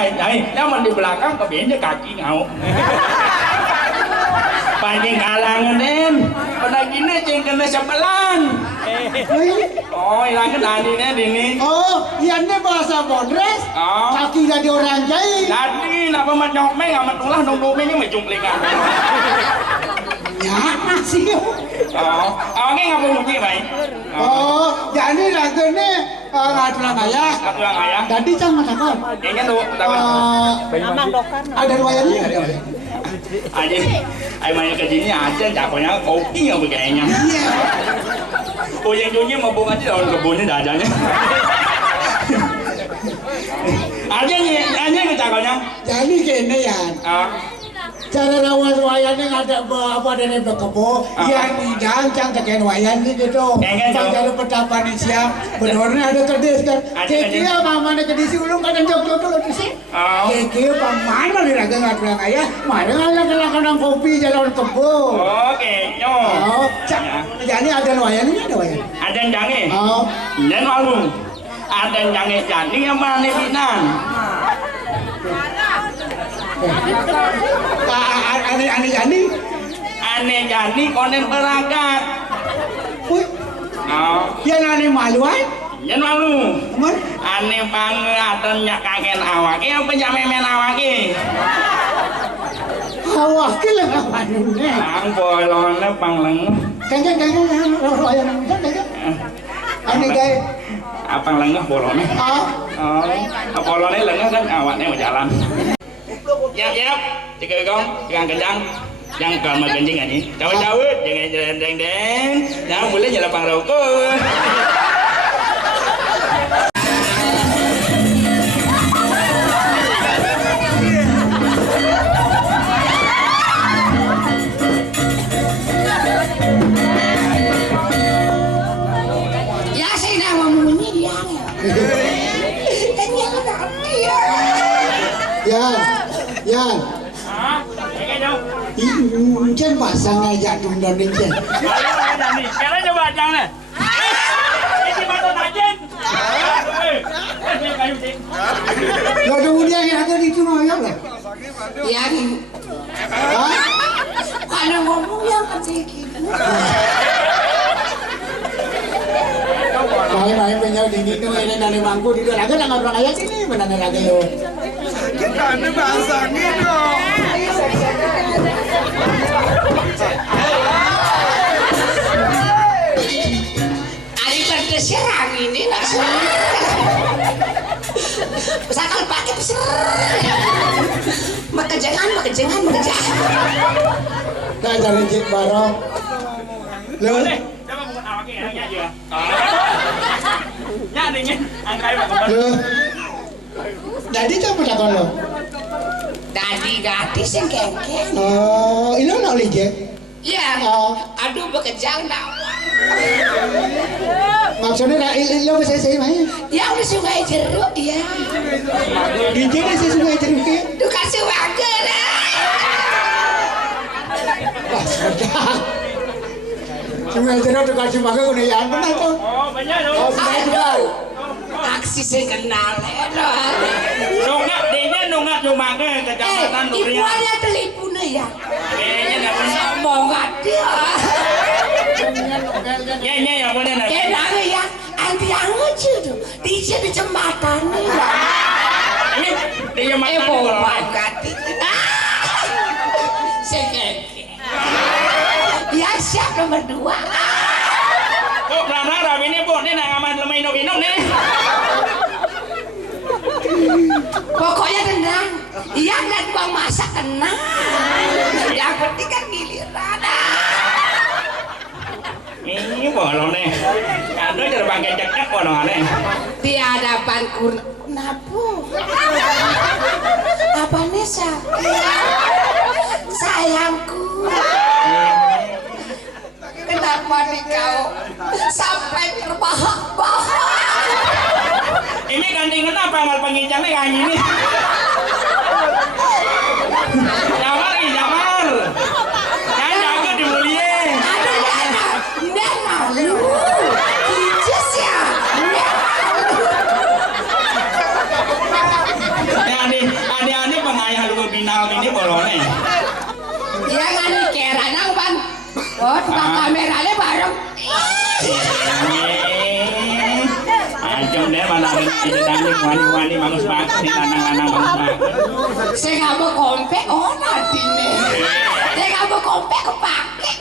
Đây, nếu mình di belakang ke biển kaki ngau. Panjang kalangan em, pada gini ceng kena sebelan. Oh, hilang tadi nih dini. Oh, ini bahasa Bodres. Oh. Kaki jadi orang jahit. Tadi, napa menyok me nggak metulah nunggu-nunggunya mencungklingan. Ya, masih. Oh, ini nggak mau nyuci, Bay. Oh, jadi lagu ini ngatulang ayah. Ngatulang ayah. Jadi sama takon. Kayaknya tuh, takon. Ada riwayatnya nggak ada? Aja, ayo main ke sini aja, cakonya kopi nggak kayaknya. Iya. Oh, yang junyi mau buka aja daun kebunnya dajanya. Aja nih cakonya. Jadi gini ya. Cara rawas wayannya ada apa dari kebo, yang hidang cang tekan wayan gitu. Cang jadi petapan siap, benernya ada kedis kan. Kekir mamanya kedis ulung kadang jok dulu sih. Kekir paman dari raga ngatulang ayah, mana ngalah kadang kopi jalan kebo. Oke, nyo. Jadi ada wayannya ada wayan. Ada yang jange. Dan malu. Ada yang jange jadi yang mana binan. Aneh jadi konen perangkat. Yang aneh maluan? Yang malu. Aneh banget dan kaget awake apa memen awake? Awake lah kapannya. Ang bolonnya pangleng. Kangen royan aneh gay. Apa lengah bolonnya? Bolonnya lengah kan awaknya mau jalan. Siap, tiga gong, tiga kencang, yang kalau kencing ini, cawet, jangan jalan deng, jangan boleh jalan pang rokok. Ya saya nak memunyi dia. Yan. Mungkin pasang aja tuh Indonesia. Sekarang coba jangan. Ini batu tajin. Gak ada udah yang ada di cuma ya lah. Ya nih. Kalau ngomong yang kecil gitu. Main penyal di situ ini dari bangku di raga nggak orang ayat sini mana raga yo. Kita ini bahasa gitu. Ari berdeserang ini langsung. Sakal pakai besar. Makejangan. Nah jadi cik barok. Lo. Jadi coba takon lo. Dadi gadis yang kengkeng. Oh, ini nak lije? Iya. Aduh bekejang nak. Maksudnya lo bisa saya main? Ya udah sungai jeruk ya. Lije ni saya sungai jeruk ke? Duh kasih warga dah. Wah sedap. Sungai jeruk tu kasih makan guna yang benar tu. Oh, banyak tu. Oh, sungai jeruk. Aksi saya kenal Nungat cuma ke kecamatan Ibu ada teleponnya ya. Kayaknya nggak pernah. Semangat dia. Ya yang boleh nak. Kenapa ya? Anti yang lucu tu. Dia di jembatan ni. Ini dia makan. Bobat kati. Sekeke. Ya siap nomor 2. Kok berharap ini bu, ini nak aman lemah minum ni. Pokoknya tenang. Iya dan bang masak tenang. Yang penting kan giliran. Ini bolong ni. Ada jadi pakai cekak bolong ni. Di hadapan Nabu. Apa Nesa? Sayangku. Kenapa nih kau sampai terbahak-bahak? Ini ganti kenapa amal penginjangnya kayak gini? Jamar. Jangan jaga dimulie. Aduh, Nena malu. Hijis ya. Nah nih, malam ini bolone. Ya kan kira nang ban. Oh, tukang kameranya bareng. Aja deh malam ini dandik wani-wani mangus-mangus nih lanang-lanang mangus-mangus. Saya nggak mau kompek, oh nanti nih. Saya nggak mau kompek kepake.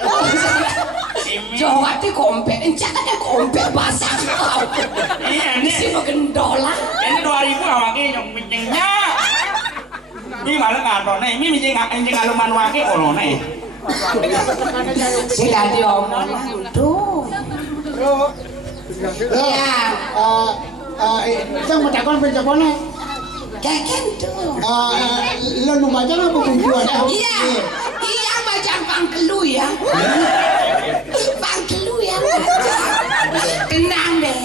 Jauh hati kompek, encak ada kompek basah kau. Iya nih. Si mengendola. Ini 2000 awaknya yang mincengnya. Ini malah ngadone, ini minceng aluman wake kolone. Sila diomong tuh. Iya. Sang matakon pencapone. Kayak tuh. Lo nu baca apa kunjuan? Iya. Iya macam pangkelu ya. Pangkelu ya. Tenang deh.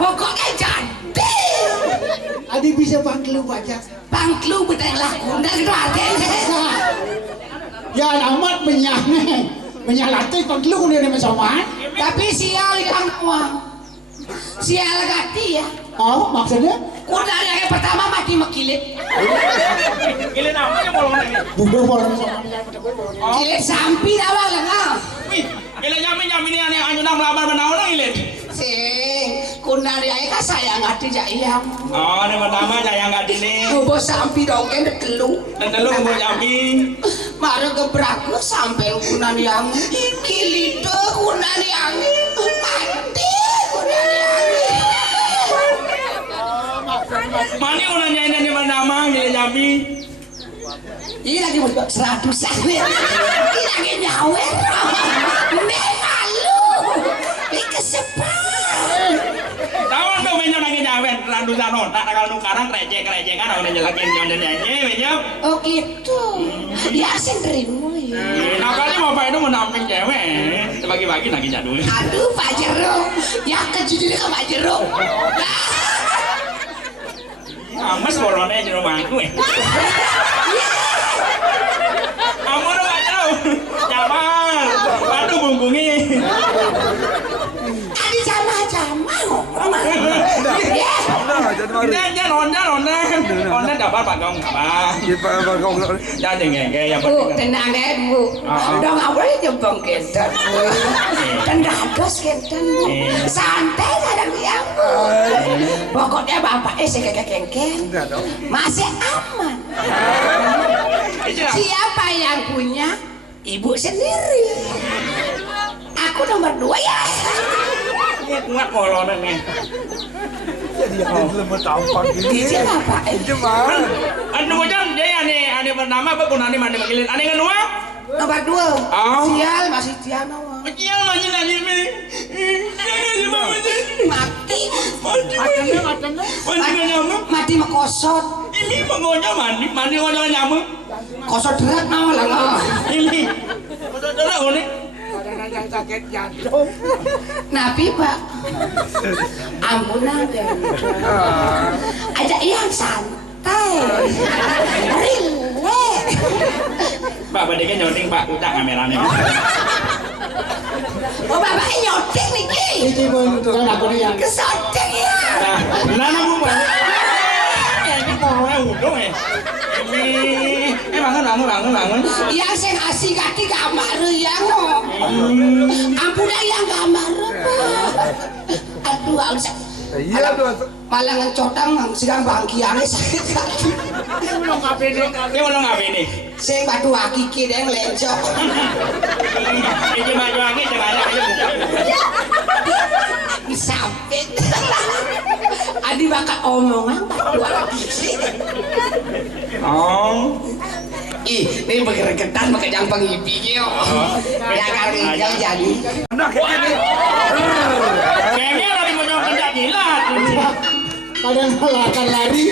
Pokoknya jadi. Adi bisa pangkelu baca. Pangkelu betul laku. Dan gratis. Ya amat menyalati pangkelu kudu ne sama. Tapi sial yang uang. Sial gati ya. Oh, maksudnya? Kuda yang pertama mati mekilit. Gila namanya bolone. Budak bolon sama. Kilit sampi awal lah. Gila nyami ini aneh anyuna melamar menaon ilit. Sing kuda dia ka sayang hati jayang. Oh, ini pertama sayang hati nih. Bobo sampi dongeng dekelu. Dan telu mau nyami. Mare gebraku sampai kuda yang kilit kuda yang mati kuda yang. Mani udah nyanyi pertama gila nyami. Ini lagi mau 100-an nih. Ini lagi nyawer. Nih malu. Ini kesepan. Tawan tuh menyo lagi nyawer ratusan otak kalau nukarang recek-recek kan udah jelakin nyanyi menyo. Oh gitu. Ya saya terima ya. Nah kali bapak itu menamping cewek, bagi-bagi lagi jadul. Aduh Pak Jero. Ya kejujuran ke Pak Jero. Amas bolone jero bangku Kamu udah gak tau Jamal Aduh bungkungi Adi sama-sama ya Onda dapat Pak Gong apa Jadi ngeke yang Bu, penting tenang deh Bu. Dong gak boleh jempong kenten Bu. Tendados kenten Bu. Santai kadang dia Bu. Pokoknya bapaknya si keke-kengken masih aman. Siapa yang punya? Ibu sendiri. Aku nomor 2 ya. Ini kuat bolone nih Jadi yang belum tampak Dia ini. apa? Cuman. Anu macam dia ane pertama apa kunani mandi makilin ane kedua Nomor 2. Oh. Sial masih Tiano. Kecil masih nanya mi Mati. Mandi nyamuk Mati mekosot. ini pengonya mandi ngonya nyamuk Kosot berat mau lah. ini udah unik Nabi Pak. Ampunan deh. Aja yang santai. Rileks. Pak badai nyoting Pak utak kameranya Oh bapaknya nyoting nih Ki. Iki menentukan aku nih yang Kesoting ya. nah aku mau ini porongnya udung ya ini bangun Yang saya ngasih kaki gambar yang no. Ampunan yang gambar Pak. Aduh harus. Iya tuh. Malah ngecotang sedang bangkiannya sakit kaki. dia mau ngapain nih Saya batu aki kiri yang lencok. ini cuma lagi jangan ada aja buka Sampai. Adi bakal omongan batu aki. oh Ih, ini bergeregetan pakai jang pengipi yo. Ya kali jang jadi. Nah kayak gini. kayaknya lagi mau nyoba jilat kadang akan lari.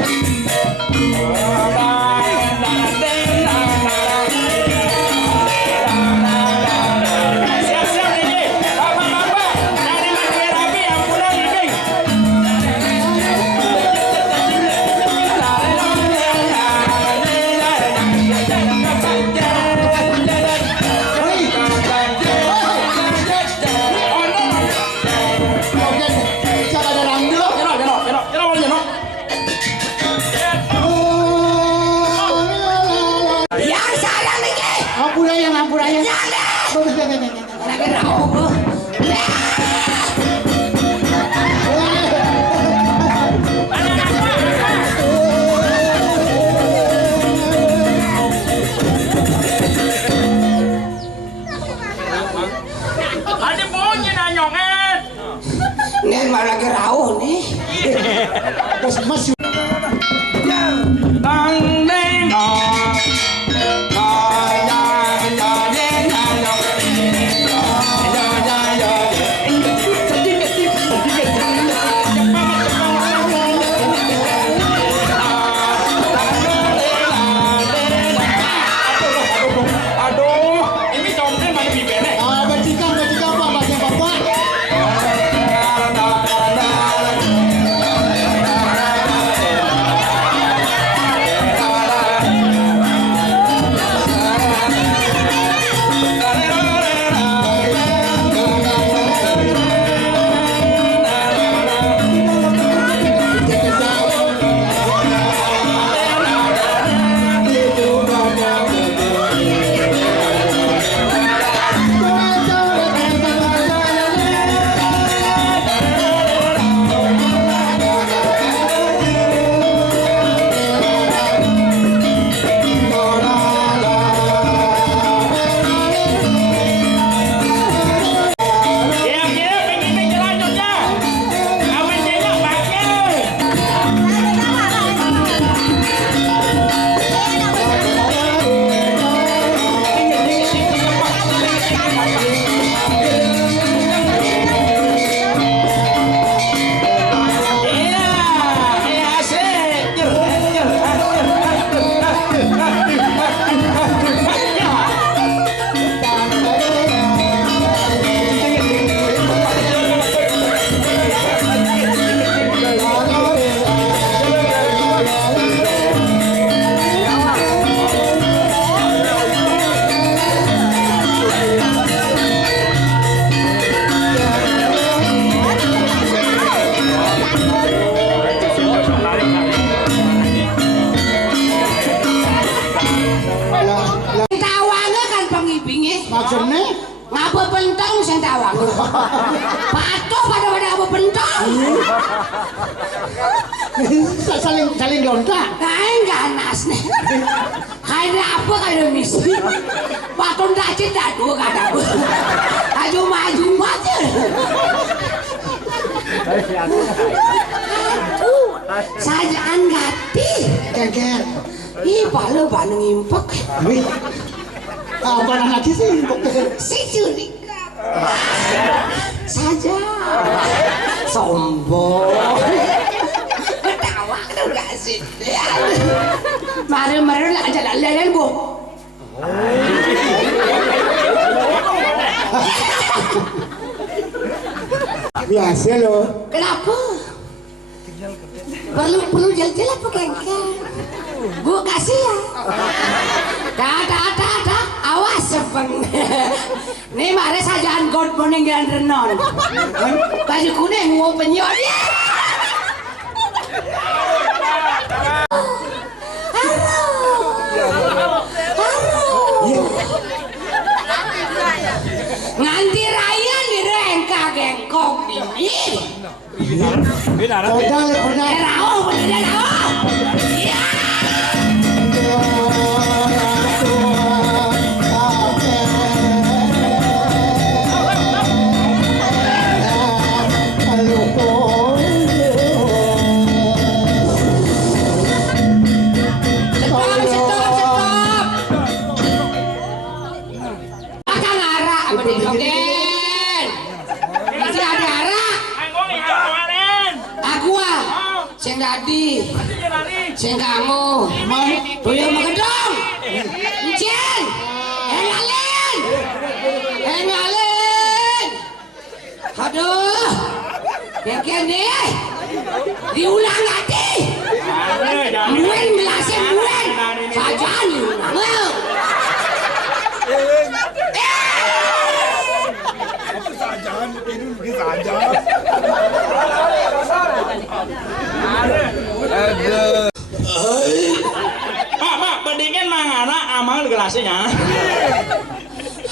Siap-siap ini bapak-bapak dari Mangga Rapi yang pulang ini Jangan ada rambut. Jenok. Oh, ngampura ya. Lagi rawuh. Ada bunyi nanyongan. Nih malah lagi rawuh nih. Mas Nang neng nong. maksudnya ngapa pentong sing tawang patuh pada apa pentong saling dontak kain ganas nih kain apa kain misi patun dacit dadu kata maju aja sajaan gati geger ih palu ngimpek apa lagi sih si Judika saja sombong ketawa tuh gak sih mari lah jalan bu biasa loh kenapa perlu jalan apa kengkeng bu kasih ya dah awas sepeng nih mari sajaan god meninggalan renon baju kuning mau penyot ya nganti raya direngka gengkong ini kodal rao ya sing kamu tuyul megedong encen engalin aduh keken deh diulang lagi muen gelasnya muen sajaan diulang Sajaan ini sajaan. Aduh. Pak, pendingin mangana amal gelasnya.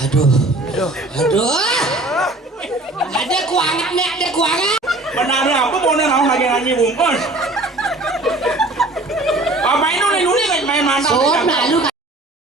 Aduh. Ada kuangan nih, ada kuangan. Benar apa mau nang lagi ngaji bungkus?